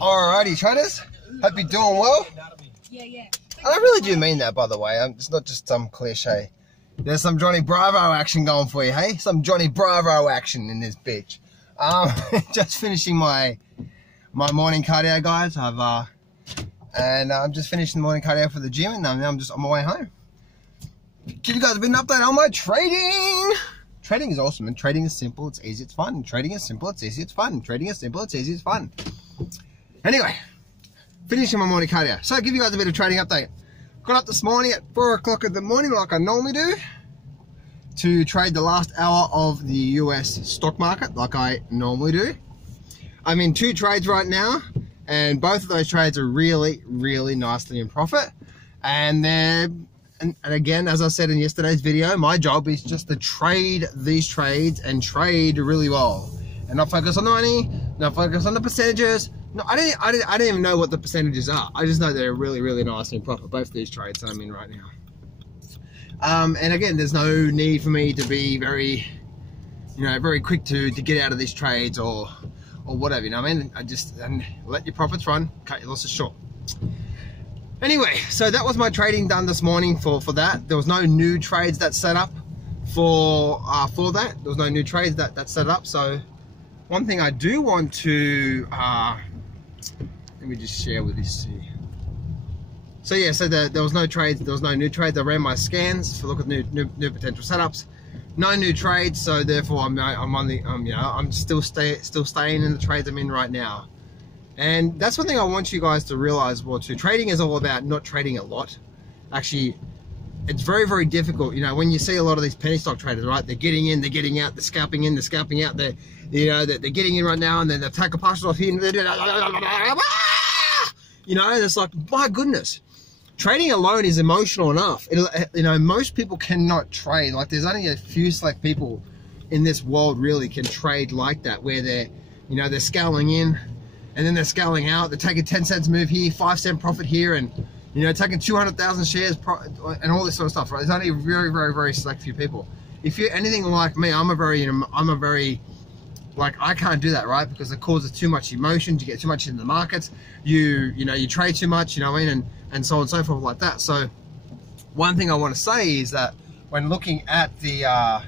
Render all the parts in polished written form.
Alrighty, traders. Hope you're doing well. Yeah. And I really do mean that, by the way. It's not just some cliche. There's some Johnny Bravo action going for you, hey? Some Johnny Bravo action in this bitch. Just finishing my morning cardio, guys. I'm just finishing the morning cardio for the gym, and I'm just on my way home. Give you guys a bit of an update on my trading. Trading is awesome, and trading is simple, it's easy, it's fun. Trading is simple, it's easy, it's fun. Trading is simple, it's easy, it's fun. Anyway, finishing my morning cardio. So I'll give you guys a bit of trading update. Got up this morning at 4 o'clock in the morning like I normally do to trade the last hour of the US stock market like I normally do. I'm in 2 trades right now, and both of those trades are really nicely in profit. And again, as I said in yesterday's video, my job is just to trade these trades and trade really well, and not focus on the money, not focus on the percentages. No, I didn't even know what the percentages are. I just know they're really nicely in profit, both of these trades that I'm in right now. And again, there's no need for me to be very quick to get out of these trades or whatever, you know what I mean? And let your profits run, cut your losses short. Anyway, so that was my trading done this morning for that. There was no new trades that set up for that. There was no new trades that set up. So one thing I do want to let me just share with you. So yeah, so there was no trades. There was no new trades. I ran my scans to look at new potential setups. No new trades. So therefore, I'm still staying in the trades I'm in right now. And that's one thing I want you guys to realize well too. Trading is all about not trading a lot. Actually, it's very difficult. You know, when you see a lot of these penny stock traders, right? They're getting in, they're getting out, they're scalping in, they're scalping out. They're getting in right now, and then they take a partial off here. And you know, it's like, my goodness. Trading alone is emotional enough. Most people cannot trade. Like, there's only a few select people in this world really can trade like that, where they're scaling in, and then they're scaling out. They're taking 10 cents move here, 5 cent profit here, and taking 200,000 shares and all this sort of stuff. Right? There's only a very select few people. If you're anything like me, I'm a very I can't do that, right? Because it causes too much emotion. You get too much in the markets. You trade too much. You know what I mean? And so on and so forth like that. So one thing I want to say is that when looking at the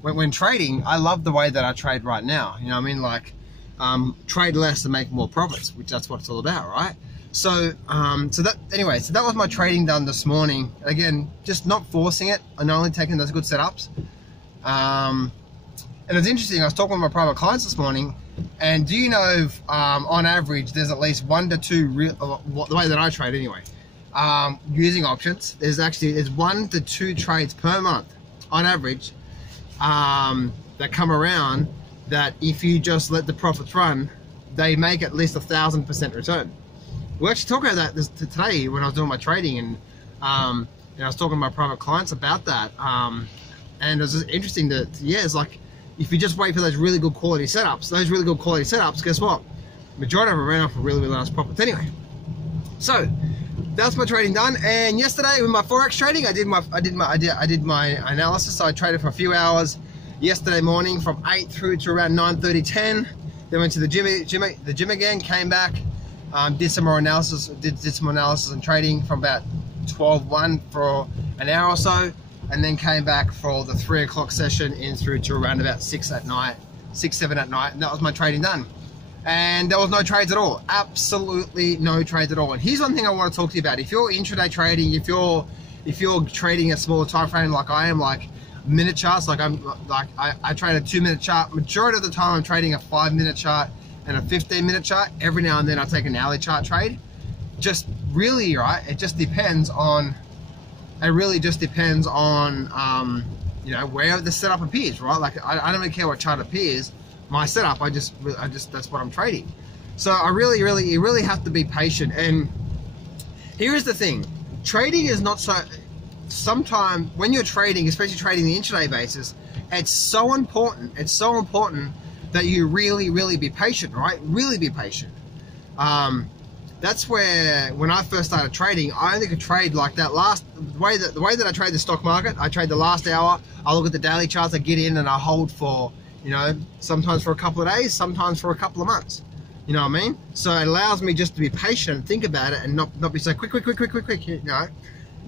when trading, I love the way that I trade right now. You know what I mean? Like, trade less and make more profits, which that's what it's all about, right? So that was my trading done this morning. Again, just not forcing it and only taking those good setups. And it's interesting, I was talking with my private clients this morning, and do you know, on average, there's at least 1 to 2, the way that I trade anyway, using options, there's 1 to 2 trades per month, on average, that come around, that if you just let the profits run, they make at least 1,000% return. We're actually talking about that today when I was doing my trading, and I was talking to my private clients about that, and it was just interesting it's like, if you just wait for those really good quality setups, guess what? Majority of them ran off a really nice profits anyway. So that's my trading done. And yesterday with my forex trading, I did my analysis. So I traded for a few hours yesterday morning from 8 through to around 9:30, 10. Then went to the gym again, came back, did some more analysis, did some analysis and trading from about 12:01 for an hour or so. And then came back for the 3 o'clock session in through to around about 6, 7 at night, and that was my trading done. And there was no trades at all, absolutely no trades at all. And here's one thing I want to talk to you about. If you're intraday trading, if you're trading a smaller time frame like I am, like minute charts, I trade a 2-minute chart. Majority of the time I'm trading a 5-minute chart and a 15-minute chart. Every now and then I take an hourly chart trade. Just really, right, it just depends on where the setup appears, right? Like, I don't really care what chart appears. My setup, I just that's what I'm trading. So you really have to be patient. And here is the thing, trading is not so. Sometimes when you're trading, especially trading the intraday basis, it's so important. It's so important that you really be patient, right? Really be patient. That's where, when I first started trading, I only could trade like that the way that I trade the stock market, I trade the last hour, I look at the daily charts, I get in and I hold for, sometimes for a couple of days, sometimes for a couple of months. You know what I mean? So it allows me just to be patient and think about it and not be so quick, you know?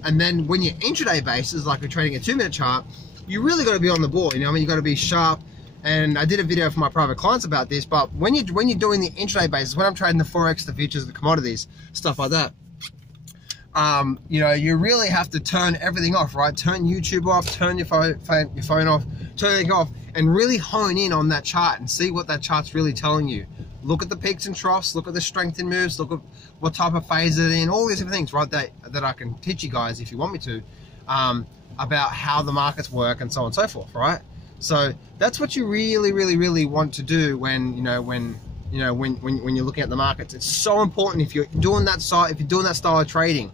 And then when you're intraday basis, like we're trading a 2-minute chart, you really got to be on the ball, you know what I mean? You got to be sharp. And I did a video for my private clients about this, but when you're doing the intraday basis, when I'm trading the Forex, the futures, the commodities, stuff like that, you know, you really have to turn everything off, right? Turn YouTube off, turn your phone off, turn everything off, and really hone in on that chart and see what that chart's really telling you. Look at the peaks and troughs, look at the strength in moves, look at what type of phase it's in, all these different things, right, that I can teach you guys if you want me to, about how the markets work and so on and so forth, right? So that's what you really want to do when you're looking at the markets. It's so important if you're doing that style of trading,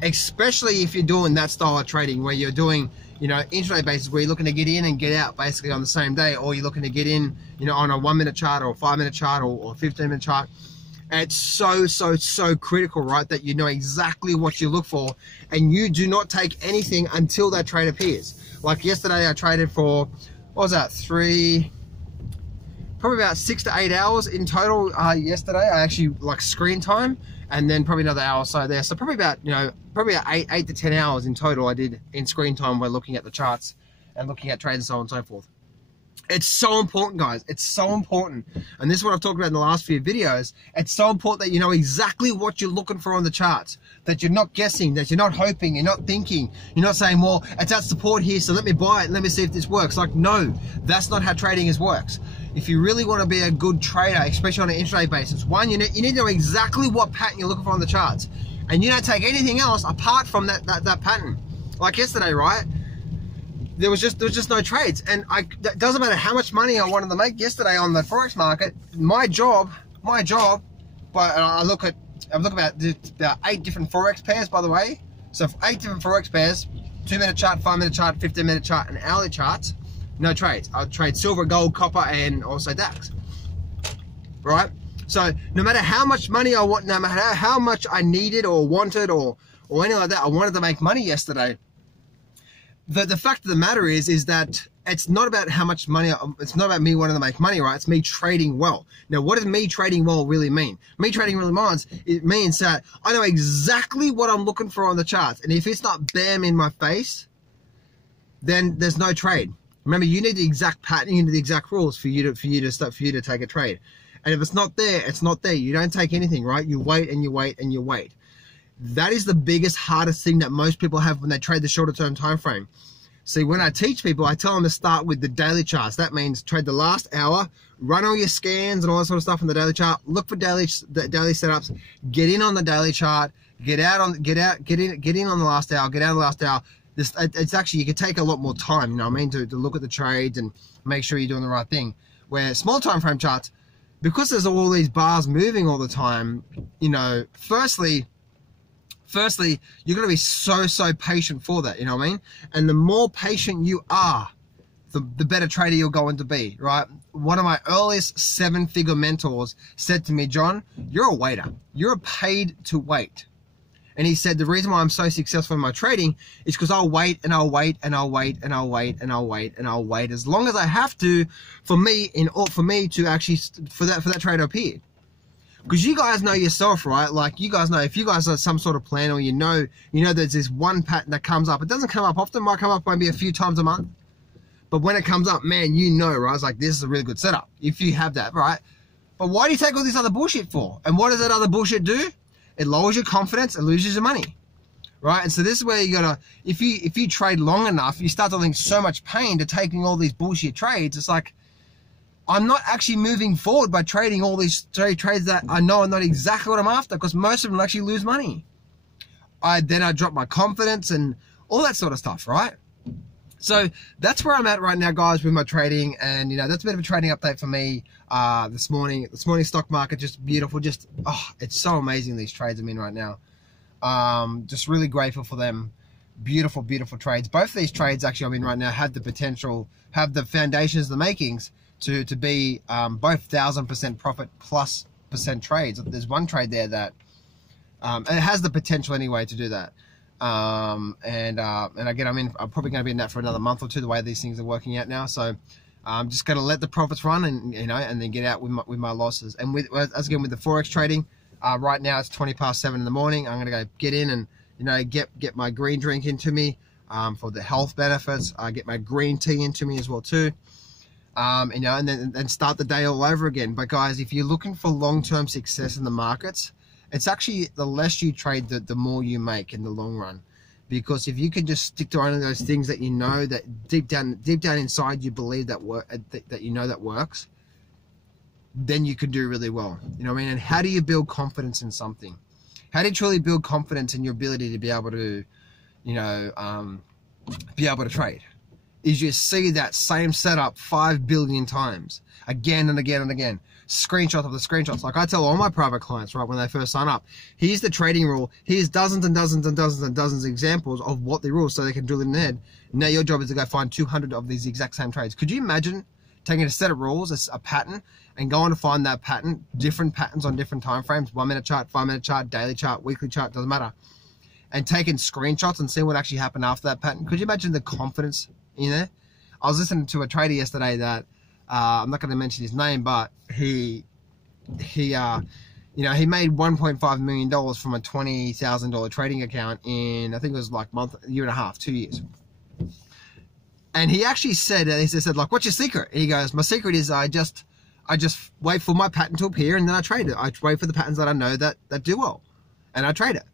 especially if you're doing that style of trading where you're doing, you know, intraday basis, where you're looking to get in and get out basically on the same day, or you're looking to get in, you know, on a 1-minute chart or a 5-minute chart or a 15-minute chart. It's so critical, right, that you know exactly what you look for, and you do not take anything until that trade appears. Like yesterday, I traded for, what was that, probably about 6 to 8 hours in total. Yesterday, I actually like screen time, and then probably another hour or so there. So probably about, you know, probably about 8 to 10 hours in total I did in screen time by looking at the charts and looking at trades and so on and so forth. It's so important, guys. It's so important. And this is what I've talked about in the last few videos. It's so important that you know exactly what you're looking for on the charts, that you're not guessing, that you're not hoping, you're not thinking, you're not saying, well, it's at support here, so let me buy it, let me see if this works. Like, no, that's not how trading works. If you really want to be a good trader, especially on an intraday basis, one, you need to know exactly what pattern you're looking for on the charts. And you don't take anything else apart from that pattern. Like yesterday, right? There was just no trades, and it doesn't matter how much money I wanted to make yesterday on the Forex market. My job, but I look at about 8 different Forex pairs, by the way. So 8 different Forex pairs, 2-minute chart, 5-minute chart, 15-minute chart, and hourly charts. No trades. I trade silver, gold, copper, and also DAX. Right? So no matter how much money I want, no matter how much I needed or wanted or anything like that, I wanted to make money yesterday. The fact of the matter is that it's not about how much money, it's not about me wanting to make money, right? It's me trading well. Now, what does me trading well really mean? Me trading really means that I know exactly what I'm looking for on the charts. And if it's not bam in my face, then there's no trade. Remember, you need the exact pattern, you need the exact rules for you to take a trade. And if it's not there, it's not there. You don't take anything, right? You wait and you wait and you wait. That is the biggest, hardest thing that most people have when they trade the shorter term time frame. See, when I teach people, I tell them to start with the daily charts. That means trade the last hour, run all your scans and all that sort of stuff on the daily chart. Look for daily setups. Get in on the daily chart. Get in on the last hour. Get out of the last hour. It's actually, you can take a lot more time, you know what I mean, to look at the trades and make sure you're doing the right thing. Where small time frame charts, because there's all these bars moving all the time, you know, firstly, you're going to be so patient for that, you know what I mean? And the more patient you are, the better trader you're going to be, right? One of my earliest 7-figure mentors said to me, John, you're a waiter. You're paid to wait. And he said, the reason why I'm so successful in my trading is because I'll wait and I'll wait and I'll wait and I'll wait and I'll wait and I'll wait as long as I have to for that trade to appear. Because you guys know yourself, right? Like, you guys know, if you guys are some sort of plan, or you know there's this one pattern that comes up. It doesn't come up often, might come up maybe a few times a month. But when it comes up, man, you know, right? It's like, this is a really good setup if you have that, right? But why do you take all this other bullshit for? And what does that other bullshit do? It lowers your confidence, it loses your money, right? And so this is where you gotta, if you trade long enough, you start feeling so much pain to taking all these bullshit trades. It's like, I'm not actually moving forward by trading all these trades that I know are not exactly what I'm after, because most of them actually lose money. Then I drop my confidence and all that sort of stuff, right? So that's where I'm at right now, guys, with my trading. And, you know, that's a bit of a trading update for me this morning. This morning stock market, just beautiful. Just, oh, it's so amazing, these trades I'm in right now. Just really grateful for them. Beautiful, beautiful trades. Both of these trades actually I'm in right now have the potential, have the foundations, the makings to be both 1000% profit plus % trades. There's one trade there that and it has the potential anyway to do that. And again, I'm probably going to be in that for another month or two, the way these things are working out now. So I'm just going to let the profits run, and and then get out with my losses. And with the forex trading, right now it's 20 past 7 in the morning. I'm going to go get in and get my green drink into me for the health benefits. I get my green tea into me as well too. And then start the day all over again. But guys, if you're looking for long-term success in the markets, it's actually the less you trade, the more you make in the long run. Because if you can just stick to one of those things that that deep down inside you believe that that works, then you can do really well. You know what I mean? And how do you build confidence in something? How do you truly build confidence in your ability to be able to, trade? Is you see that same setup 5 billion times, again and again and again. Screenshot of the screenshots. Like I tell all my private clients, right, when they first sign up, here's the trading rule. Here's dozens and dozens and dozens and dozens of examples of what the rules, so they can drill it in their head. Now your job is to go find 200 of these exact same trades. Could you imagine taking a set of rules, a pattern, and going to find that pattern, different patterns on different time frames, 1 minute chart, 5 minute chart, daily chart, weekly chart, doesn't matter, and taking screenshots and seeing what actually happened after that pattern? Could you imagine the confidence in there? I was listening to a trader yesterday that I'm not going to mention his name, but he made $1.5 million from a $20,000 trading account in, I think it was like year and a half, 2 years. And he actually said, like, what's your secret? And he goes, my secret is I just wait for my pattern to appear, and then I trade it. I wait for the patterns that I know that do well, and I trade it.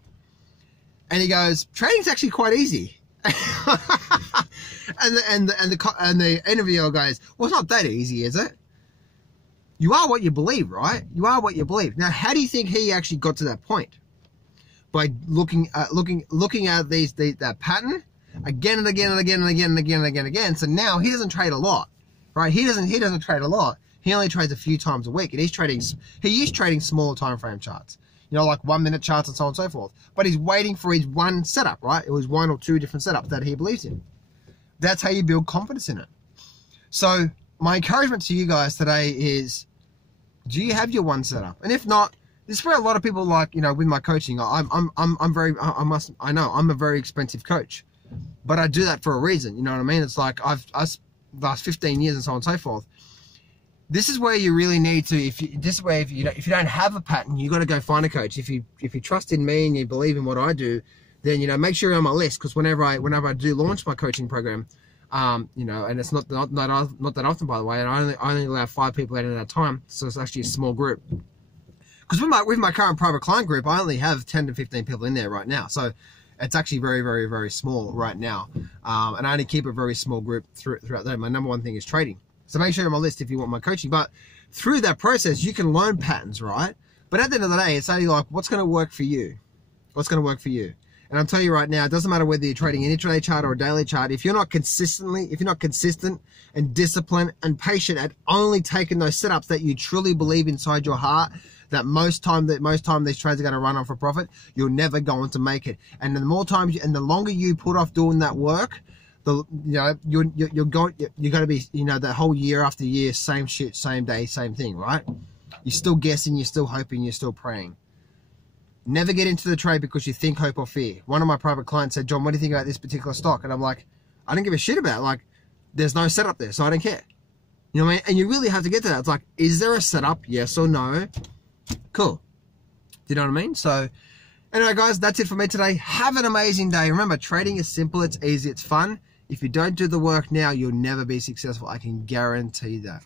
And he goes, trading's actually quite easy. and the interviewer goes, well, it's not that easy, is it? You are what you believe, right? You are what you believe. Now, how do you think he actually got to that point? By looking at that pattern again and again and again and again and again and again and again. So now he doesn't trade a lot, right? He doesn't trade a lot. He only trades a few times a week, and he is trading smaller time frame charts. Like 1 minute charts and so on and so forth. But he's waiting for his one setup, right? It was 1 or 2 different setups that he believes in. That's how you build confidence in it. So my encouragement to you guys today is, do you have your one setup? And if not, this is where a lot of people, like, with my coaching, I'm a very expensive coach, but I do that for a reason. You know what I mean? It's like last 15 years and so on and so forth. This is where you really need to, if you don't have a pattern, you got to go find a coach. If you trust in me and you believe in what I do, then make sure you're on my list, because whenever I do launch my coaching program, and it's not that often, by the way, and I only allow 5 people at a time, so it's actually a small group. Because with my current private client group, I only have 10 to 15 people in there right now, so it's actually very, very, very small right now, and I only keep a very small group throughout that. My number one thing is trading. So make sure you're on my list if you want my coaching. But through that process, you can learn patterns, right? But at the end of the day, it's only like, what's going to work for you? What's going to work for you? And I'll tell you right now, it doesn't matter whether you're trading an intraday chart or a daily chart. If you're not consistent and disciplined and patient at only taking those setups that you truly believe inside your heart, that most time these trades are going to run on for profit, you're never going to make it. And the more times and the longer you put off doing that work, you're going to be, that whole year after year, same shit, same day, same thing, right? You're still guessing, you're still hoping, you're still praying. Never get into the trade because you think, hope, or fear. One of my private clients said, John, what do you think about this particular stock? And I'm like, I don't give a shit about it. Like, there's no setup there, so I don't care. You know what I mean? And you really have to get to that. It's like, is there a setup? Yes or no? Cool. Do you know what I mean? So anyway, guys, that's it for me today. Have an amazing day. Remember, trading is simple, it's easy, it's fun. If you don't do the work now, you'll never be successful. I can guarantee that.